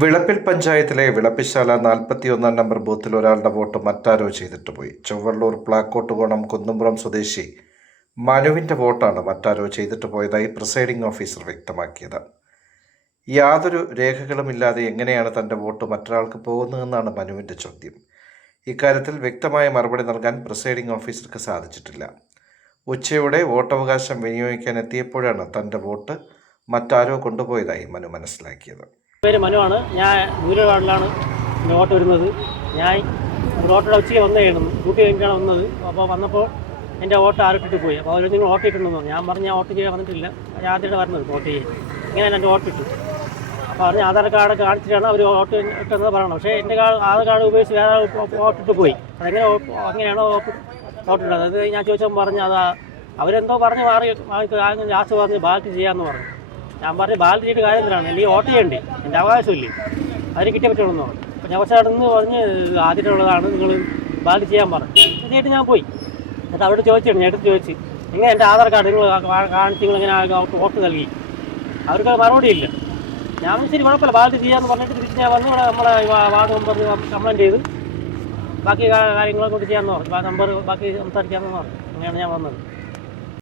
വിളപ്പിൽ പഞ്ചായത്തിലെ വിളപ്പിശാല 41 നമ്പർ ബൂത്തിൽ ഒരാളുടെ വോട്ട് മറ്റാരോ ചെയ്തിട്ട് പോയി. ചൊവ്വള്ളൂർ പ്ലാക്കോട്ടുകോണം കുന്നുംപുറം സ്വദേശി മനുവിൻ്റെ വോട്ടാണ് മറ്റാരോ ചെയ്തിട്ട് പോയതായി പ്രിസൈഡിംഗ് ഓഫീസർ വ്യക്തമാക്കിയത്. യാതൊരു രേഖകളുമില്ലാതെ എങ്ങനെയാണ് തൻ്റെ വോട്ട് മറ്റൊരാൾക്ക് പോകുന്നതെന്നാണ് മനുവിൻ്റെ ചോദ്യം. ഇക്കാര്യത്തിൽ വ്യക്തമായ മറുപടി നൽകാൻ പ്രിസൈഡിംഗ് ഓഫീസർക്ക് സാധിച്ചിട്ടില്ല. ഉച്ചയോടെ വോട്ടവകാശം വിനിയോഗിക്കാൻ എത്തിയപ്പോഴാണ് തൻ്റെ വോട്ട് മറ്റാരോ കൊണ്ടുപോയതായി മനു മനസ്സിലാക്കിയത്. പേര് മനുവാണ്. ഞാൻ ദൂരവാർഡിലാണ് എൻ്റെ വോട്ട് വരുന്നത്. ഞാൻ വോട്ടോടെ ഉച്ചയ്ക്ക് വന്നതായിരുന്നു, ഡ്യൂട്ടി കഴിഞ്ഞിട്ടാണ് വന്നത്. അപ്പോൾ വന്നപ്പോൾ എൻ്റെ വോട്ട് ആരിട്ടിട്ട് പോയി. അപ്പോൾ അവർ നിങ്ങൾ വോട്ട് ഇട്ടുണ്ടെന്ന് പറഞ്ഞു. ഞാൻ പറഞ്ഞു ഞാൻ വോട്ട് ചെയ്യാൻ വന്നിട്ടില്ല, ഞാൻ ആദ്യമായിട്ട് വരുന്നത് വോട്ട് ചെയ്യാൻ. ഇങ്ങനെ എൻ്റെ വോട്ട് ഇട്ടു. അപ്പോൾ പറഞ്ഞ് ആധാർ കാർഡ് കാണിച്ചിട്ടാണ് അവർ വോട്ട് ഇട്ടെന്ന് പറയണം. പക്ഷേ എൻ്റെ ആധാർ കാർഡ് ഉപയോഗിച്ച് വേറെ വോട്ടിട്ട് പോയി. അതെങ്ങനെ അങ്ങനെയാണോ വോട്ടിട്ടത്? അത് ഞാൻ ചോദിച്ചപ്പോൾ പറഞ്ഞു അത് അവരെന്തോ പറഞ്ഞ് മാറി ലാസ്റ്റ് പറഞ്ഞ് ബാലറ്റ് ചെയ്യാമെന്ന് പറഞ്ഞു. ഞാൻ പറഞ്ഞ് ബാലറ്റ് ചെയ്തിട്ട് കാര്യത്തിലാണ്, അല്ലെങ്കിൽ വോട്ട് ചെയ്യണ്ടേ, എൻ്റെ അവകാശമില്ലേ, അതിന് കിട്ടിയേ പറ്റുള്ളൂ. അപ്പോൾ ഞാൻ കുറച്ച് നടന്ന് പറഞ്ഞ് ആദ്യമായിട്ടുള്ളതാണ്, നിങ്ങൾ ബാലറ്റ് ചെയ്യാൻ പറഞ്ഞു. ഇതായിട്ട് ഞാൻ പോയി. എന്നിട്ട് അവിടെ ചോദിച്ചാണ്, ഞാൻ എടുത്ത് ചോദിച്ച് എങ്ങനെ എൻ്റെ ആധാർ കാർഡ് നിങ്ങൾ കാണിച്ച് നിങ്ങൾ ഇങ്ങനെ വോട്ട് നൽകി. അവർക്ക് മറുപടിയില്ല. ഞാൻ ശരി കുഴപ്പമില്ല ബാലറ്റ് ചെയ്യാമെന്ന് പറഞ്ഞിട്ട് തിരിച്ച് ഞാൻ വന്ന് ഇവിടെ നമ്മളെ വാർഡ് മെമ്പറിന് കംപ്ലയിൻറ്റ് ചെയ്ത് ബാക്കി കാര്യങ്ങളെ കൊണ്ട് ചെയ്യാമെന്ന് പറഞ്ഞു. നമ്പർ ബാക്കി സംസാരിക്കാമെന്ന് പറഞ്ഞു. അങ്ങനെയാണ് ഞാൻ വന്നത്.